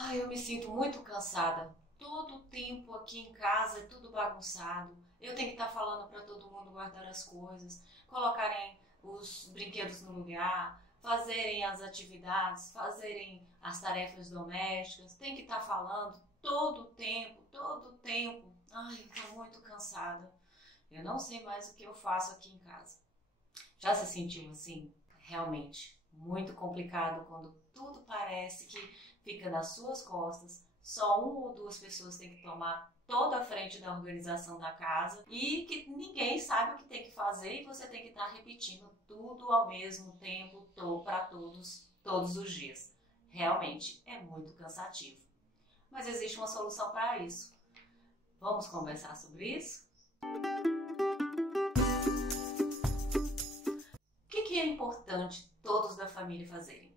Ai, eu me sinto muito cansada. Todo o tempo aqui em casa é tudo bagunçado. Eu tenho que estar falando para todo mundo guardar as coisas, colocarem os brinquedos no lugar, fazerem as atividades, fazerem as tarefas domésticas. Tem que estar falando todo o tempo, todo o tempo. Ai, eu tô muito cansada. Eu não sei mais o que eu faço aqui em casa. Já se sentiu assim? Realmente muito complicado quando tudo parece que fica nas suas costas, só uma ou duas pessoas têm que tomar toda a frente da organização da casa e que ninguém sabe o que tem que fazer e você tem que estar repetindo tudo ao mesmo tempo para todos os dias. Realmente é muito cansativo. Mas existe uma solução para isso. Vamos conversar sobre isso? O que é importante todos da família fazerem?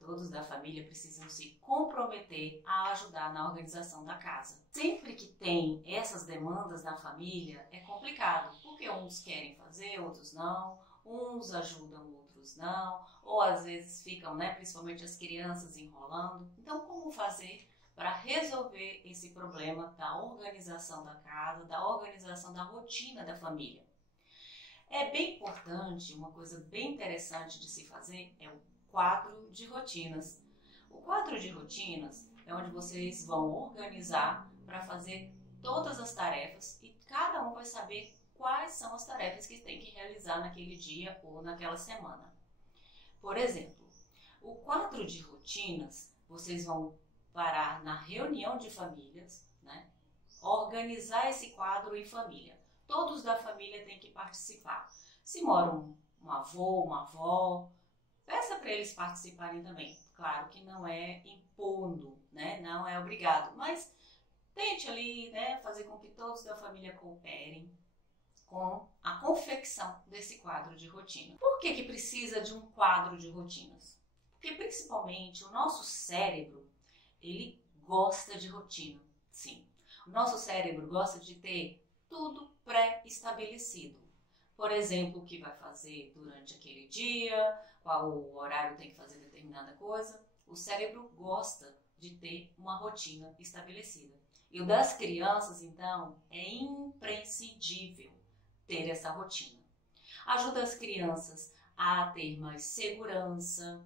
Todos da família precisam se comprometer a ajudar na organização da casa. Sempre que tem essas demandas na família, é complicado, porque uns querem fazer, outros não, uns ajudam, outros não, ou às vezes ficam, principalmente as crianças, enrolando. Então, como fazer para resolver esse problema da organização da casa, da organização da rotina da família? É bem importante, uma coisa bem interessante de se fazer é o quadro de rotinas. O quadro de rotinas é onde vocês vão organizar para fazer todas as tarefas e cada um vai saber quais são as tarefas que tem que realizar naquele dia ou naquela semana. Por exemplo, o quadro de rotinas, vocês vão parar na reunião de famílias, organizar esse quadro em família. Todos da família têm que participar. Se mora um avô, uma avó, peça para eles participarem também. Claro que não é impondo, não é obrigado, mas tente ali, fazer com que todos da família cooperem com a confecção desse quadro de rotina. Por que precisa de um quadro de rotinas? Porque principalmente o nosso cérebro, ele gosta de rotina, sim. O nosso cérebro gosta de ter tudo pré-estabelecido. Por exemplo, o que vai fazer durante aquele dia, qual o horário tem que fazer determinada coisa. O cérebro gosta de ter uma rotina estabelecida. E o das crianças, então, é imprescindível ter essa rotina. Ajuda as crianças a ter mais segurança,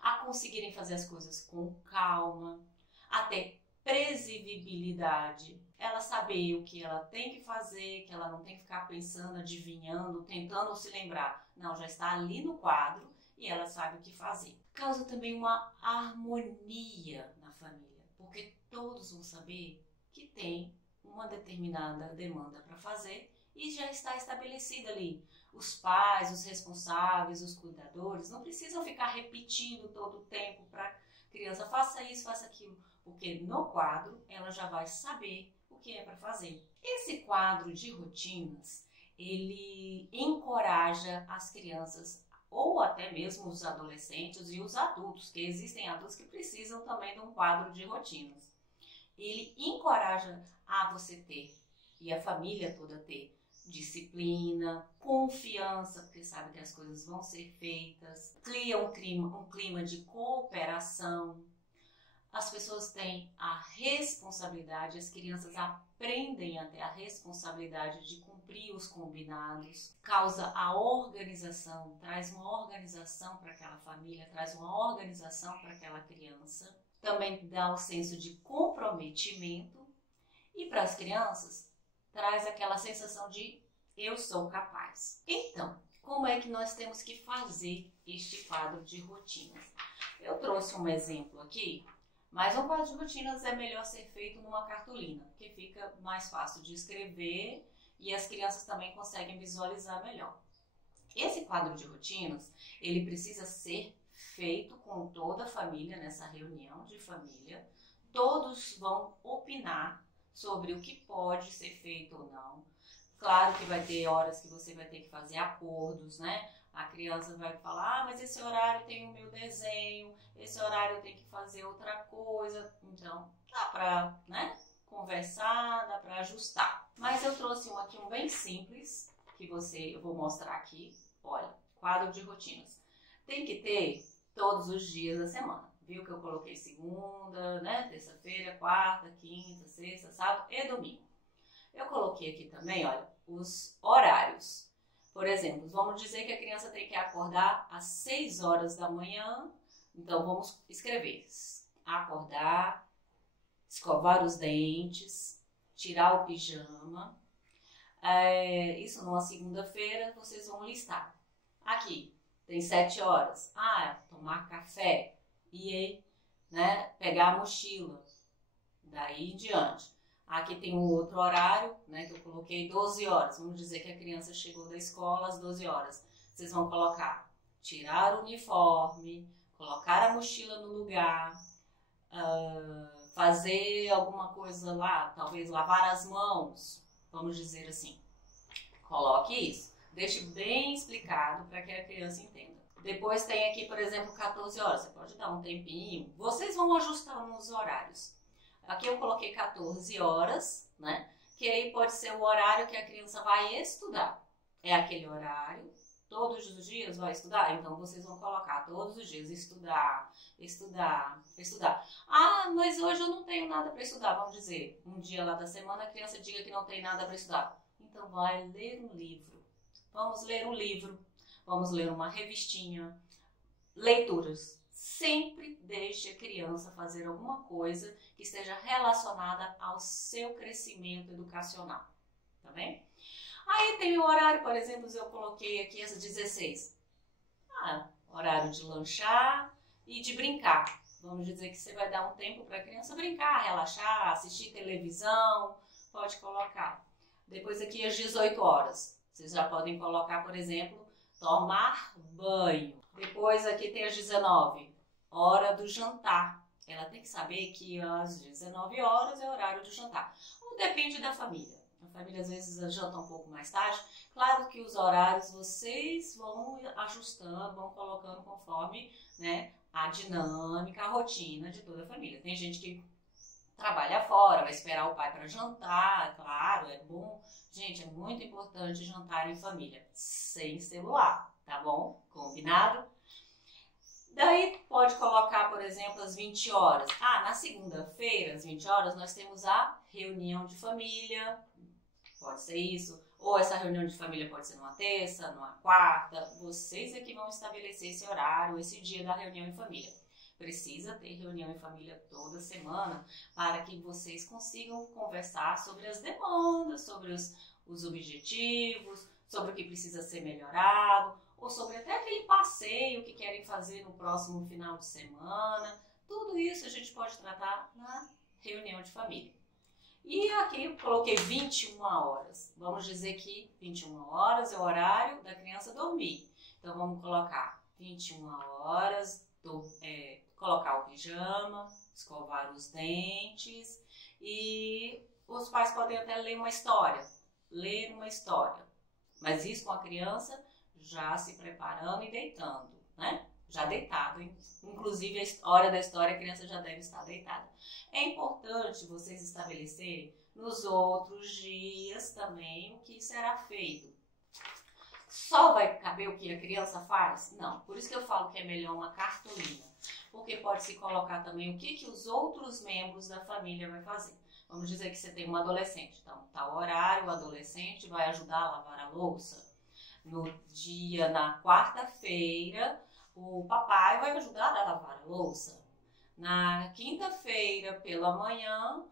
a conseguirem fazer as coisas com calma, a ter previsibilidade, ela saber o que ela tem que fazer, que ela não tem que ficar pensando, adivinhando, tentando se lembrar. Não, já está ali no quadro e ela sabe o que fazer. Causa também uma harmonia na família, porque todos vão saber que tem uma determinada demanda para fazer e já está estabelecida ali. Os pais, os responsáveis, os cuidadores não precisam ficar repetindo todo o tempo para a criança, faça isso, faça aquilo, porque no quadro ela já vai saber o que é para fazer. Esse quadro de rotinas, ele encoraja as crianças ou até mesmo os adolescentes e os adultos, que existem adultos que precisam também de um quadro de rotinas. Ele encoraja a você ter, e a família toda ter, disciplina, confiança, porque sabe que as coisas vão ser feitas, cria um clima de cooperação. As pessoas têm a responsabilidade, as crianças aprendem a ter a responsabilidade de cumprir os combinados, causa a organização, traz uma organização para aquela família, traz uma organização para aquela criança, também dá o senso de comprometimento e para as crianças traz aquela sensação de eu sou capaz. Então, como é que nós temos que fazer este quadro de rotinas? Eu trouxe um exemplo aqui, mas um quadro de rotinas é melhor ser feito numa cartolina, porque fica mais fácil de escrever e as crianças também conseguem visualizar melhor. Esse quadro de rotinas, ele precisa ser feito com toda a família nessa reunião de família. Todos vão opinar sobre o que pode ser feito ou não. Claro que vai ter horas que você vai ter que fazer acordos, A criança vai falar, mas esse horário tem o meu desenho, esse horário eu tenho que fazer outra coisa. Então, dá pra, conversar, dá pra ajustar. Mas eu trouxe aqui um bem simples, que eu vou mostrar aqui. Olha, quadro de rotinas. Tem que ter todos os dias da semana. Viu que eu coloquei segunda, né? Terça-feira, quarta, quinta, sexta, sábado e domingo. Eu coloquei aqui também, olha, os horários. Por exemplo, vamos dizer que a criança tem que acordar às 6 horas da manhã. Então, vamos escrever. Acordar, escovar os dentes, tirar o pijama. Isso numa segunda-feira, vocês vão listar. Aqui, tem 7 horas. Tomar café. E aí, né, pegar a mochila. Daí em diante. Aqui tem um outro horário, né, que eu coloquei 12 horas. Vamos dizer que a criança chegou da escola às 12 horas. Vocês vão colocar, tirar o uniforme, colocar a mochila no lugar, fazer alguma coisa lá, talvez lavar as mãos, vamos dizer assim. Coloque isso. Deixe bem explicado para que a criança entenda. Depois tem aqui, por exemplo, 14 horas. Você pode dar um tempinho. Vocês vão ajustar nos horários. Aqui eu coloquei 14 horas, né? Que aí pode ser o horário que a criança vai estudar. É aquele horário, todos os dias vai estudar? Então vocês vão colocar todos os dias, estudar, estudar, estudar. Mas hoje eu não tenho nada para estudar, vamos dizer. Um dia lá da semana a criança diga que não tem nada para estudar. Então vai ler um livro. Vamos ler um livro, vamos ler uma revistinha. Leituras. Sempre deixe a criança fazer alguma coisa que esteja relacionada ao seu crescimento educacional, tá bem? Aí tem o horário, por exemplo, eu coloquei aqui às 16. Horário de lanchar e de brincar. Vamos dizer que você vai dar um tempo para a criança brincar, relaxar, assistir televisão, pode colocar. Depois aqui às 18 horas, vocês já podem colocar, por exemplo, tomar banho. Depois aqui tem às 19, hora do jantar. Ela tem que saber que às 19 horas é o horário do jantar. Ou depende da família. A família às vezes janta um pouco mais tarde. Claro que os horários vocês vão ajustando, vão colocando conforme, né, a dinâmica, a rotina de toda a família. Tem gente que trabalha fora, vai esperar o pai para jantar, claro, é bom. Gente, é muito importante jantar em família, sem celular, tá bom? Combinado? Daí pode colocar, por exemplo, às 20 horas. Na segunda-feira, às 20 horas, nós temos a reunião de família, pode ser isso. Ou essa reunião de família pode ser numa terça, numa quarta. Vocês é que vão estabelecer esse horário, esse dia da reunião em família. Precisa ter reunião em família toda semana para que vocês consigam conversar sobre as demandas, sobre os objetivos, sobre o que precisa ser melhorado, ou sobre até aquele passeio que querem fazer no próximo final de semana. Tudo isso a gente pode tratar na reunião de família. E aqui eu coloquei 21 horas. Vamos dizer que 21 horas é o horário da criança dormir. Então vamos colocar 21 horas, colocar o pijama, escovar os dentes e os pais podem até ler uma história. Mas isso com a criança já se preparando e deitando, né? Já deitado, inclusive a hora da história a criança já deve estar deitada. É importante vocês estabelecerem nos outros dias também o que será feito. Só vai caber o que a criança faz? Não, por isso que eu falo que é melhor uma cartolina, porque pode se colocar também o que os outros membros da família vai fazer. Vamos dizer que você tem uma adolescente, então tal horário, o adolescente vai ajudar a lavar a louça. Na quarta-feira, o papai vai ajudar a lavar a louça. Na quinta-feira, pela manhã,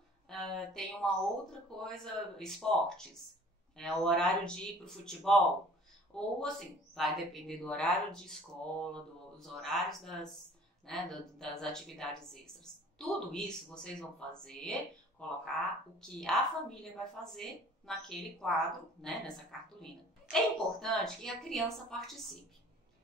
tem uma outra coisa, esportes. É o horário de ir para o futebol. Ou assim, vai depender do horário de escola, dos horários das atividades extras. Tudo isso vocês vão fazer, colocar o que a família vai fazer naquele quadro, né, nessa cartolina. É importante que a criança participe.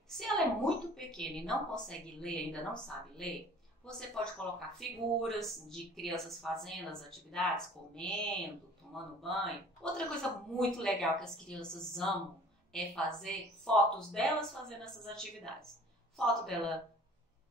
Se ela é muito pequena e não consegue ler, ainda não sabe ler, você pode colocar figuras de crianças fazendo as atividades, comendo, tomando banho. Outra coisa muito legal que as crianças amam é fazer fotos delas fazendo essas atividades. Foto dela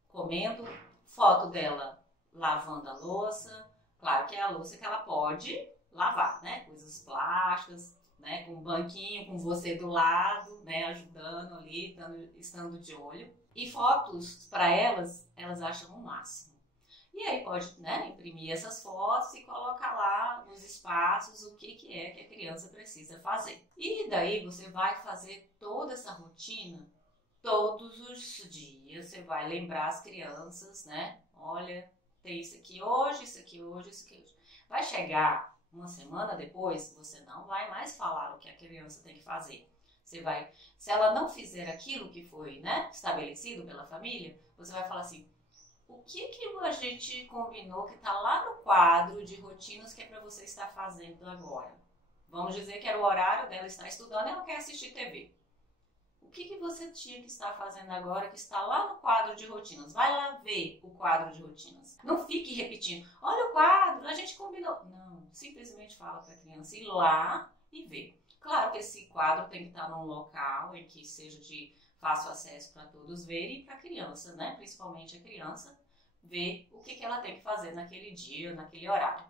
comendo, foto dela lavando a louça. Claro que é a louça que ela pode lavar, né? Coisas plásticas. né, com um banquinho, com você do lado, né, ajudando ali, estando de olho. E fotos, para elas acham o máximo. E aí pode, né, imprimir essas fotos e colocar lá nos espaços o que é que a criança precisa fazer. E daí você vai fazer toda essa rotina todos os dias. Você vai lembrar as crianças, né? Olha, tem isso aqui hoje, isso aqui hoje, isso aqui hoje. Vai chegar uma semana depois, você não vai mais falar o que a criança tem que fazer. Você vai, se ela não fizer aquilo que foi, né, estabelecido pela família, você vai falar assim: o que a gente combinou que está lá no quadro de rotinas que é para você estar fazendo agora? Vamos dizer que era o horário dela estar estudando e ela quer assistir TV. O que você tinha que estar fazendo agora que está lá no quadro de rotinas? Vai lá ver o quadro de rotinas. Não fique repetindo: olha o quadro, a gente combinou. Não, simplesmente fala para a criança ir lá e ver. Claro que esse quadro tem que estar num local em que seja de fácil acesso para todos verem e para a criança, né? Principalmente a criança, ver o que ela tem que fazer naquele dia, naquele horário.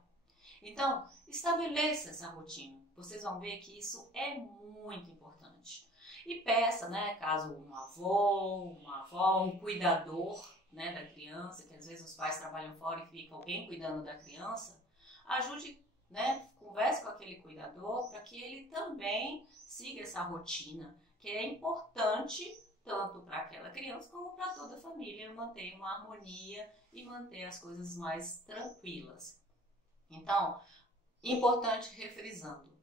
Então, estabeleça essa rotina. Vocês vão ver que isso é muito importante. E peça, né, caso um avô, uma avó, um cuidador, né, da criança, que às vezes os pais trabalham fora e fica alguém cuidando da criança, ajude, né, converse com aquele cuidador para que ele também siga essa rotina, que é importante tanto para aquela criança como para toda a família manter uma harmonia e manter as coisas mais tranquilas. Então, importante refrisando,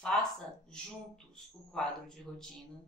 faça juntos o quadro de rotina,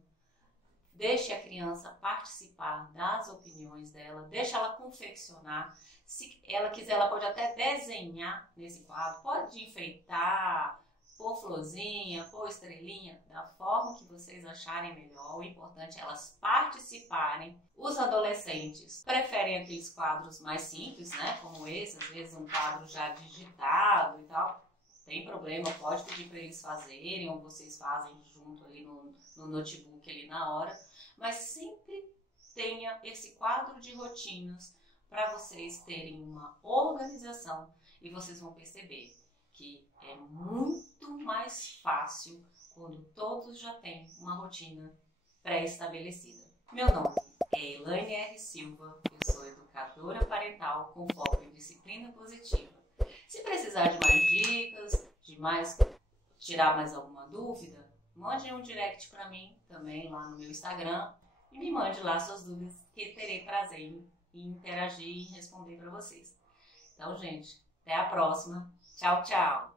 deixe a criança participar das opiniões dela, deixe ela confeccionar. Se ela quiser, ela pode até desenhar nesse quadro, pode enfeitar, pôr florzinha, pôr estrelinha, da forma que vocês acharem melhor. O importante é elas participarem. Os adolescentes preferem aqueles quadros mais simples, né? Como esse, às vezes um quadro já digitado e tal. Tem problema, pode pedir para eles fazerem, ou vocês fazem junto ali no notebook ali na hora. Mas sempre tenha esse quadro de rotinas para vocês terem uma organização e vocês vão perceber que é muito mais fácil quando todos já têm uma rotina pré-estabelecida. Meu nome é Elaine R. Silva, eu sou educadora parental com foco em disciplina positiva. Se precisar de mais dicas, tirar mais alguma dúvida, mande um direct para mim também lá no meu Instagram e me mande lá suas dúvidas, que terei prazer em interagir e responder para vocês. Então, gente, até a próxima. Tchau, tchau!